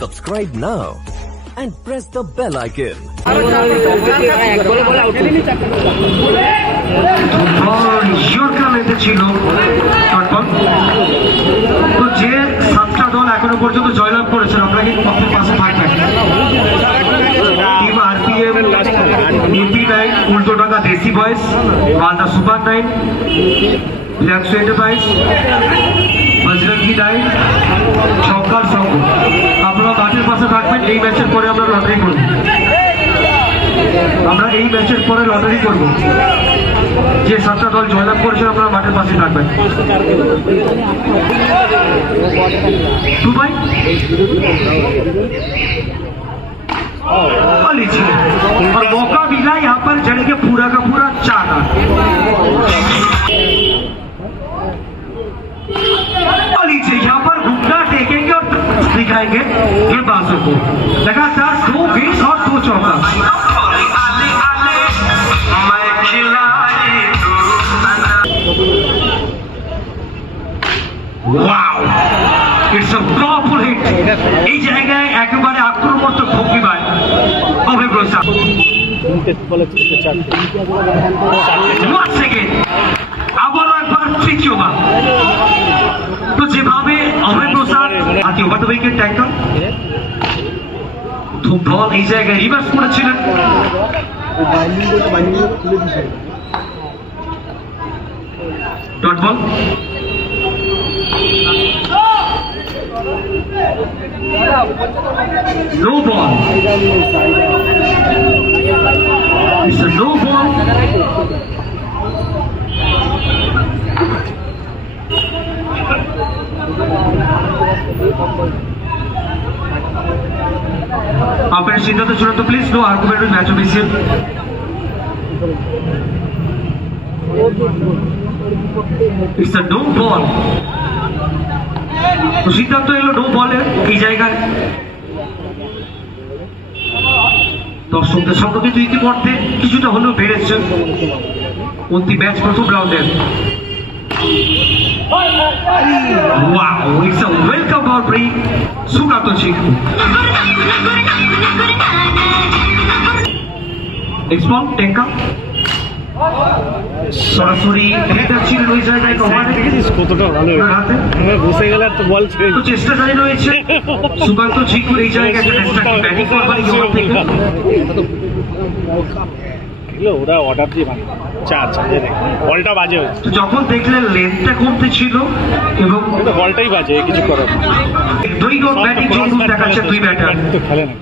Subscribe now and press the bell icon. তো যে 7টা দল এখনো পর্যন্ত জয়লাভ করেছেন আপনারা কিন্তু পাশে থাকবেন। টিম আরপিএম, EP9, উল্টোডাঙ্গা দেশি বয়েস, মালদা সুপার 9, ল্যাক্সো এন্টারপ্রাইজ, বজরঙ্গি 9, সরকার সংঘ। আপনারা মাঠের পাশে থাকবেন। এই ম্যাচের পরে আমরা লটারি করব। যে 7টা দল জয়লাভ করেছেন আপনারা মাঠের পাশে থাকবেন। দুবাই और मौका मिला यहाँ पर चढ़ेंगे पूरा का पूरा 4 रन। यहाँ पर घुटना टेकेंगे और दिखाएंगे गेंदबाजों को। लगातार 2 विकेट और 2 चौका। Wow! It's a powerful hit. এই জায়গায় একেবারে আক্রমণাত্মক ভঙ্গি পায় অভয় প্রসাদ। Once again, আবারও একবার তৃতীয় বার। তো যেভাবে অভয় প্রসাদ আজকে ওভার দ্য উইকেট ট্যাকল, তো বল এই জায়গায় রিভার্স করেছিলেন। Dot ball. No ball. It's a no ball. আপনার সিদ্ধান্ত চূড়ান্ত please. No argument with match official. It's a no ball. তো সিদ্ধান্ত এলো নো বলের এই জায়গায়। দর্শকদের সংখ্যা কিন্তু ইতিমধ্যে কিছুটা হলেও বেড়েছে অন্তিম ম্যাচ প্রথম রাউন্ডের। Wow, it's a welcome boundary. Sukanta Chiku. Next ball, টেঙ্কা সরাসরি ছিলেন ওই জায়গায়। কতটা ভালো বসে গেলে তো বল চেষ্টা জারি রয়েছে সুকান্ত চিকুর এই জায়গায় ব্যাটিং করবার। ওরা অর্ডার দিয়ে বলটা বাজে হয়েছে। যখন দেখলেন লেন্থটা কমতে ছিল এবং বলটাই বাজে, কিছু করার 2 গো ব্যাটিং জোন দেখাচ্ছে 2 ব্যাটার। তো খেলে না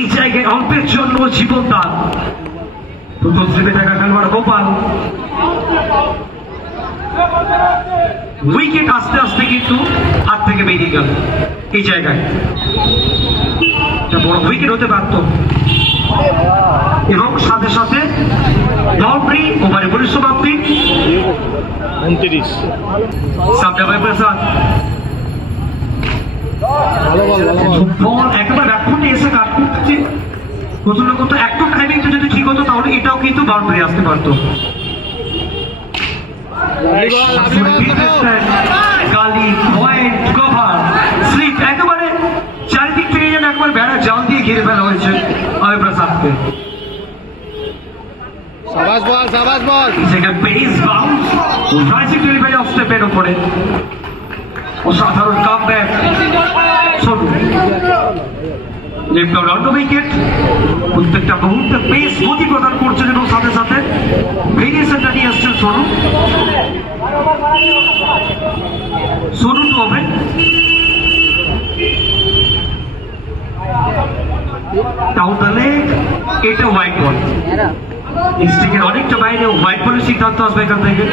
এই জায়গায় অল্পের জন্য জীবন দান। প্রথম স্লিপে দেখা খেলোয়াড় গোপাল। উইকেট আস্তে আস্তে কিন্তু হাত থেকে বেরিয়ে গেল এই জায়গায়। বড় উইকেট হতে পারত এবং সাথে সাথে বাউন্ডারি ওভারে পরিসমাপ্তি। 29 সামনে অভয় প্রসাদ। বল একেবারে ব্যাকফুটে এসে কাট করছে। প্রথম কথা একটু টাইমিংটা যদি ঠিক হতো তাহলে এটাও কিন্তু বাউন্ডারি আসতে পারতো। গালি পয়েন্ট কভার স্লিপ একেবারে চারিদিক থেকে যেন একবার বেড়া জাল দিয়ে ঘিরে ফেলা হয়েছে অভয় প্রসাদকে। Base bounce rising delivery off স্টেপের উপরে অসাধারণ কামব্যাক। লেফট রাউন্ড উইকেট প্রত্যেকটা মুহূর্তে পেস গতি প্রদান করছেন এবং সাথে সাথে ভেরিয়েশনটা নিয়ে আসছেন সোনু টু হবে। ডাউন দ্য লেগ, এটা হোয়াইট বল। স্টিকের অনেকটা বাইরে হোয়াইট বলের সিদ্ধান্ত আসবে এখান থেকে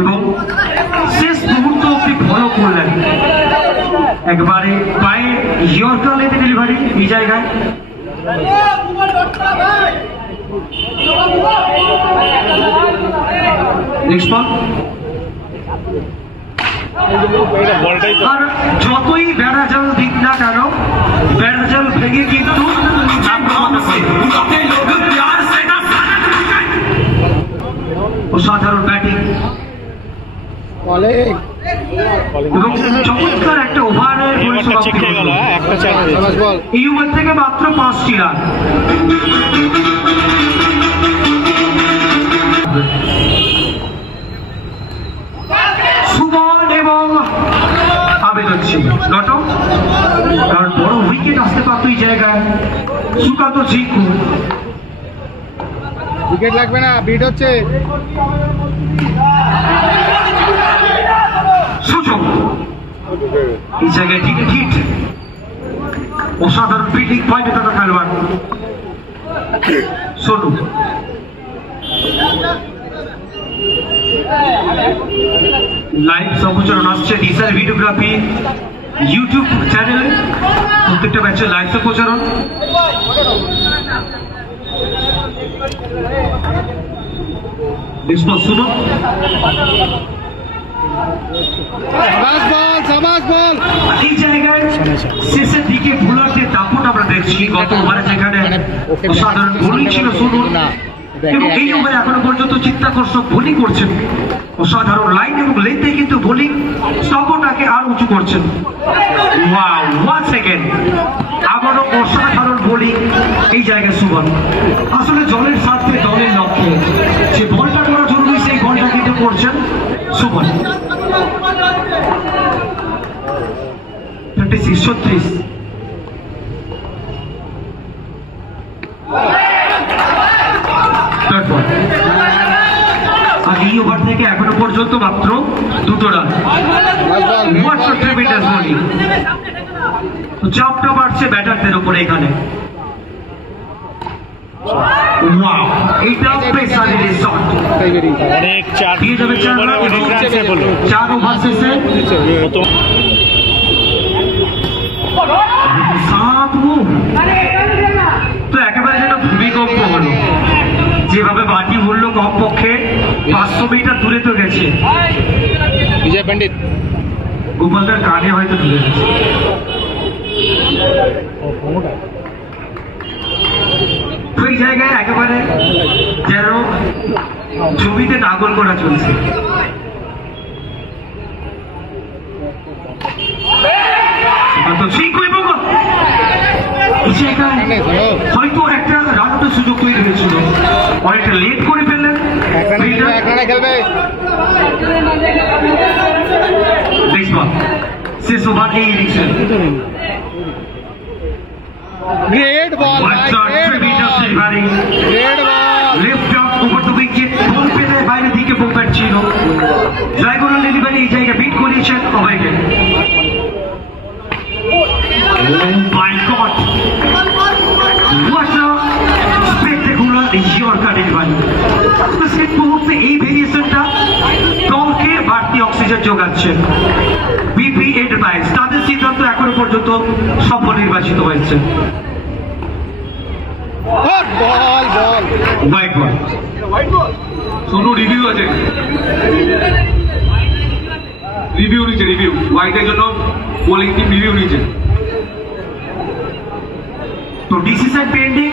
এবং শেষ মুহূর্ত অব্দি ভালো করলেন। একবারে পায়ে ইয়র্কার লেগে ডেলিভারি এই জায়গায়। নেক্সট বল। আর যতই বেড়া জাল দিক না কেন বেড়া জাল ভেঙে কিন্তু অসাধারণ ব্যাটিং এবং চমৎকার একটা ওভারের পরিসমাপ্তি হলো। এই ওভার থেকে মাত্র 5টি রান। সুমন এবং আবেদ হচ্ছে নট আউট, কারণ বড় উইকেট আসতে পারত এই জায়গায়। সুকান্ত ঝিঙ্কু উইকেট লাগবে না, বিট হচ্ছে। সুযোগ এই জায়গায় ঠিক হিট, অসাধারণ ফিল্ডিং পয়েন্টে থাকা খেলোয়াড় সোনু। লাইভ সম্প্রচারণ আসছে ডিজিটাল ভিডিওগ্রাফি ইউটিউব চ্যানেলে, প্রত্যেকটা ম্যাচের লাইভ সম্প্রচারণ। সুমন এই জায়গায় শেষের দিকে বোলারদের দাপট আমরা দেখছি গত ওভারে, যেখানে অসাধারণ বোলিং ছিল সুমন এবং এই ওভারে এখনো পর্যন্ত চিত্তাকর্ষক বোলিং করছেন। অসাধারণ লাইন এবং লেন্থে কিন্তু বোলিং স্তম্ভটাকে আর উঁচু করছেন। ওয়াও, ওয়ান সেকেন্ড আবারও অসাধারণ বোলিং এই জায়গায় সুমন। আসলে দলের স্বার্থে দলের লক্ষ্যে যে বলটা করা জরুরি সেই বলটা কিন্তু করছেন সুমন। 36-36 আর এই ওভার থেকে এখনো পর্যন্ত মাত্র 2 রান। চাপটা বাড়ছে ব্যাটারদের উপরে এখানে। এইটা পেসারের শট দিয়ে যাবে 4 ওভার শেষে 7 তো একেবারে যেন ভূমিকম্প হলো, যেভাবে বাটি উঠলো কমপক্ষে 500 মিটার দূরে তো গেছে। বিজয় পণ্ডিত গোপালদার কানে হয়তো দূরে গেছে। ওই জায়গায় একেবারে যেন ছবিতে নাগল করা চলছে। হয়তো একটা রানের সুযোগ তৈরি হয়েছিল, অনেকটা লেট করে ফেললেন। শেষ ওভার এই ইনিংসে Great ball, great ball. Left off over the wicket, ball পেলে বাইরে দিকে বোম্বাট ছিল। ড্রাইভারের ডেলিভারি এই জায়গায় বিট করিয়েছেন অভয়কে। Oh my God! What a spectacular Yorker delivery! শেষ মুহূর্তে এই ভেরিয়েশনটা দলকে বাড়তি অক্সিজেন যোগাচ্ছে। বিপি এন্টারপ্রাইজ তাদের সিদ্ধান্ত এখনো পর্যন্ত সফল নির্বাচিত হয়েছে। হোয়াইট বল সোনু রিভিউ আছে, রিভিউ নিচ্ছে, রিভিউ হোয়াইটের জন্য বোলিং টিম রিভিউ নিচ্ছে। তো ডিসিশন পেন্ডিং,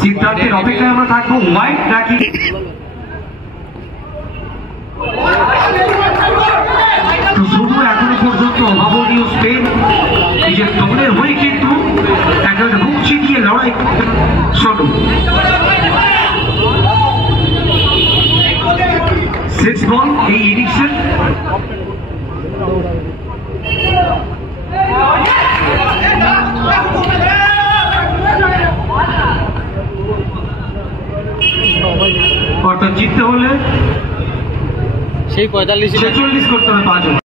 সিদ্ধান্তের অপেক্ষায় আমরা থাকবো। হোয়াইট নাকি শুধু এখনো পর্যন্ত অভাবনীয় স্পেন নিজের দলের হয়ে কিন্তু একেবারে বুক চিতিয়ে লড়াই শুরু। 6 বল এই ইনিংসে। অর্থাৎ জিততে হলে সেই 45 46 করতে হবে 5 ওভার।